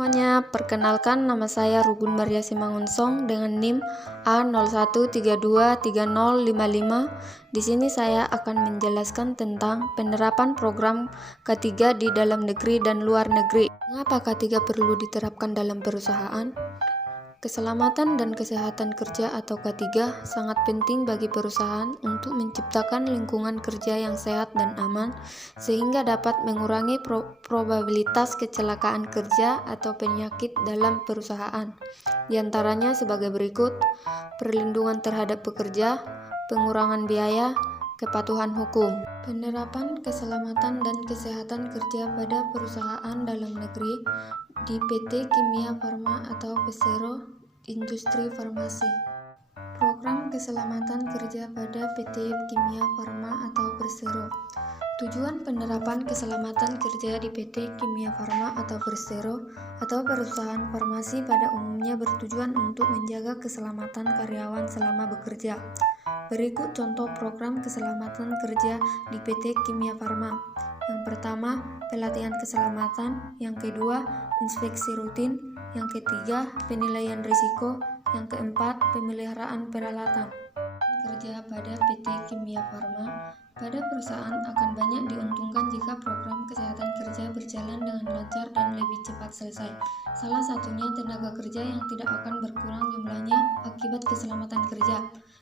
semuanya, perkenalkan nama saya Rugun Maria Simangunsong dengan NIM A01323055. Di sini saya akan menjelaskan tentang penerapan program K3 di dalam negeri dan luar negeri. Mengapa K3 perlu diterapkan dalam perusahaan? Keselamatan dan kesehatan kerja atau K3 sangat penting bagi perusahaan untuk menciptakan lingkungan kerja yang sehat dan aman sehingga dapat mengurangi probabilitas kecelakaan kerja atau penyakit dalam perusahaan. Di antaranya sebagai berikut: perlindungan terhadap pekerja, pengurangan biaya, kepatuhan hukum. Penerapan keselamatan dan kesehatan kerja pada perusahaan dalam negeri di PT Kimia Farma atau Persero Industri Farmasi. Program keselamatan kerja pada PT Kimia Farma atau Persero. Tujuan penerapan keselamatan kerja di PT Kimia Farma atau Persero atau perusahaan farmasi pada umumnya bertujuan untuk menjaga keselamatan karyawan selama bekerja. Berikut contoh program keselamatan kerja di PT Kimia Farma. Yang pertama, pelatihan keselamatan. Yang kedua, inspeksi rutin. Yang ketiga, penilaian risiko. Yang keempat, pemeliharaan peralatan. Kerja pada PT Kimia Farma. Pada perusahaan akan banyak diuntungkan jika program kesehatan kerja berjalan dengan lancar dan lebih cepat selesai. Salah satunya tenaga kerja yang tidak akan berkurang jumlahnya akibat keselamatan kerja.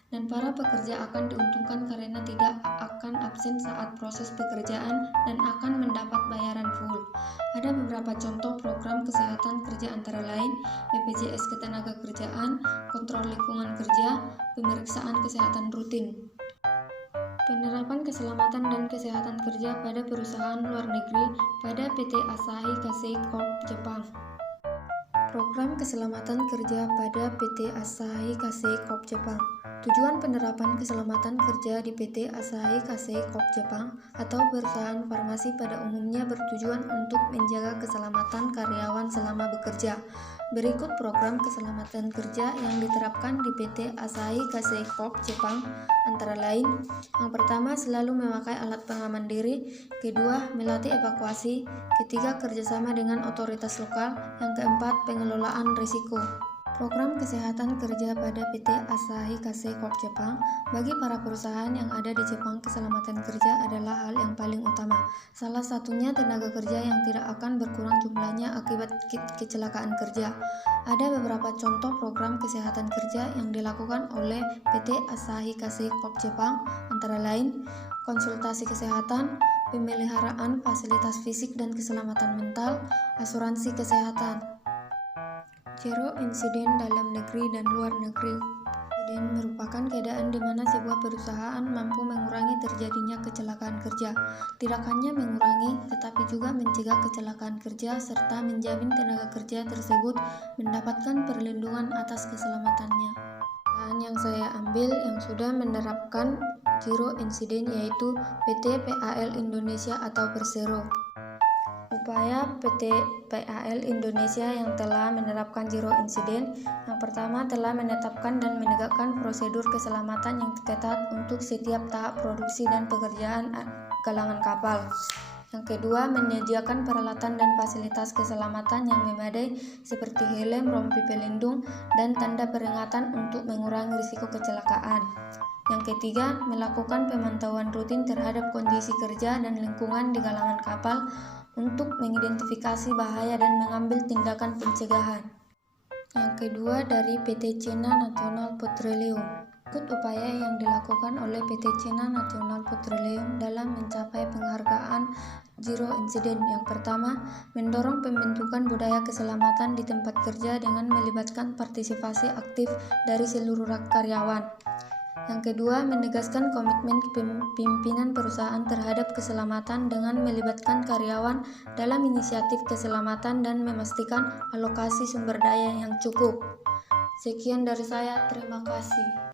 Dan para pekerja akan diuntungkan karena tidak akan absen saat proses pekerjaan dan akan mendapat bayaran full. Ada beberapa contoh program kesehatan kerja antara lain BPJS Ketenagakerjaan, kontrol lingkungan kerja, pemeriksaan kesehatan rutin. Penerapan keselamatan dan kesehatan kerja pada perusahaan luar negeri pada PT Asahi Kasei Corp Jepang. Program keselamatan kerja pada PT Asahi Kasei Corp Jepang. Tujuan penerapan keselamatan kerja di PT Asahi Kasei Corp Jepang atau perusahaan farmasi pada umumnya bertujuan untuk menjaga keselamatan karyawan selama bekerja. Berikut program keselamatan kerja yang diterapkan di PT Asahi Kasei Corp Jepang antara lain: yang pertama, selalu memakai alat pengaman diri. Kedua, melatih evakuasi. Ketiga, kerjasama dengan otoritas lokal. Yang keempat, pengelolaan risiko. Program kesehatan kerja pada PT Asahi Kasei Corp Jepang. Bagi para perusahaan yang ada di Jepang, keselamatan kerja adalah hal yang paling utama. Salah satunya tenaga kerja yang tidak akan berkurang jumlahnya akibat kecelakaan kerja. Ada beberapa contoh program kesehatan kerja yang dilakukan oleh PT Asahi Kasei Corp Jepang, antara lain konsultasi kesehatan, pemeliharaan fasilitas fisik dan keselamatan mental, asuransi kesehatan. Zero insiden dalam negeri dan luar negeri. Insiden merupakan keadaan di mana sebuah perusahaan mampu mengurangi terjadinya kecelakaan kerja. Tidak hanya mengurangi, tetapi juga mencegah kecelakaan kerja serta menjamin tenaga kerja tersebut mendapatkan perlindungan atas keselamatannya. Perusahaan yang saya ambil yang sudah menerapkan zero insiden yaitu PT PAL Indonesia atau Persero. Upaya PT PAL Indonesia yang telah menerapkan zero insiden, yang pertama telah menetapkan dan menegakkan prosedur keselamatan yang ketat untuk setiap tahap produksi dan pekerjaan galangan kapal. Yang kedua, menyediakan peralatan dan fasilitas keselamatan yang memadai seperti helm, rompi pelindung, dan tanda peringatan untuk mengurangi risiko kecelakaan. Yang ketiga, melakukan pemantauan rutin terhadap kondisi kerja dan lingkungan di galangan kapal untuk mengidentifikasi bahaya dan mengambil tindakan pencegahan. Yang kedua, dari PT Cina National Petroleum. Ikut upaya yang dilakukan oleh PT Cina National Petroleum dalam mencapai penghargaan zero incident. Yang pertama, mendorong pembentukan budaya keselamatan di tempat kerja dengan melibatkan partisipasi aktif dari seluruh karyawan. Yang kedua, menegaskan komitmen pimpinan perusahaan terhadap keselamatan dengan melibatkan karyawan dalam inisiatif keselamatan dan memastikan alokasi sumber daya yang cukup. Sekian dari saya, terima kasih.